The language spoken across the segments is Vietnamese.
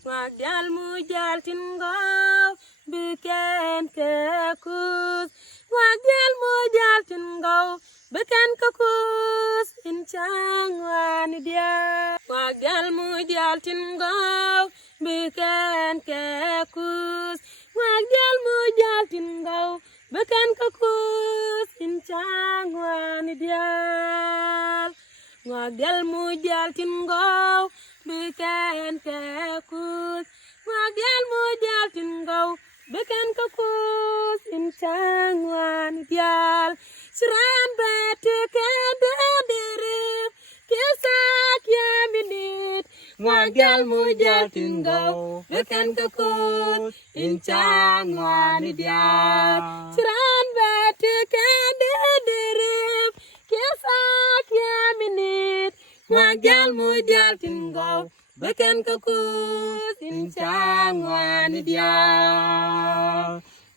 Wagdal mujal tingaw biken kekus. Wagdal mujal tingaw biken kekus incang wanidia. Wagdal mujal tingaw biken kekus. Wagdal mujal tingaw biken kekus incang wanidia. Wagdal mujal tingaw biken kekus. Wagdal mujal tingaw biken kekus incang wanidial. Seran bete kende derep kesak ya minit. Wagdal mujal tingaw biken kekus incang wanidial. Seran bete kende derep kesak ya minit. Wagdal mujal tingaw biken kekus incang wanidial.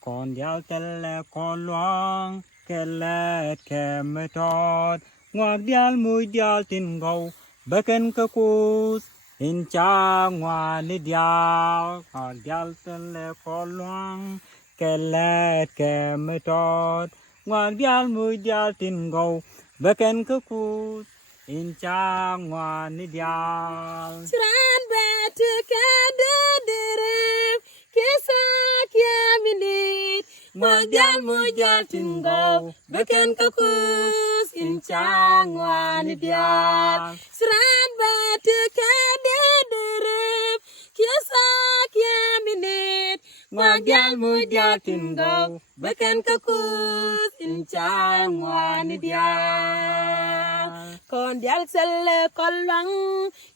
Con dial tele con loang kelet kemetot. Wagdal mujal tingaw biken kekus incang wanidial. Con dial tele con loang kelet kemetot. Wagdal mujal tingaw biken kekus incang wanidial. Seran bete kende derep kesak ya minit. Wagdal mujal tingaw biken kekus incang wanidial. Seran bete kende derep kesak ya minit. Wagdal mujal tingaw biken kekus incang wanidial. Kon dial selle kollang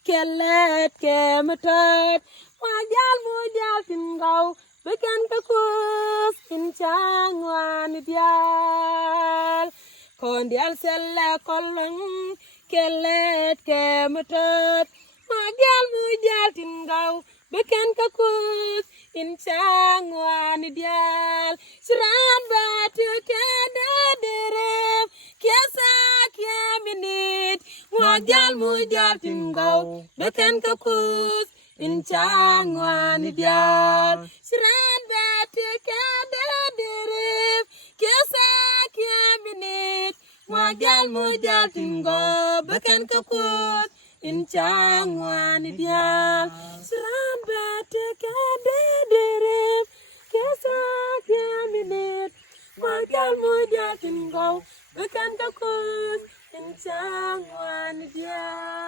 kelet kemetot. Wagdal mujal tingaw biken kekus incang wanidial. Kon dial selle kollang kelet kemetot. Wagdal mujal tingaw biken kekus incang wanidial. Seran batu kende derep kesak ya minit. Wagdal mujal tingaw biken kekus incang wanidial. Seran batu kende derep kesak ya minit. Wagdal mujal tingaw biken kekus incang wanidial. Seran batu kende derep kesak ya minit. Wagdal mujal tingaw biken kekus incang wanidial.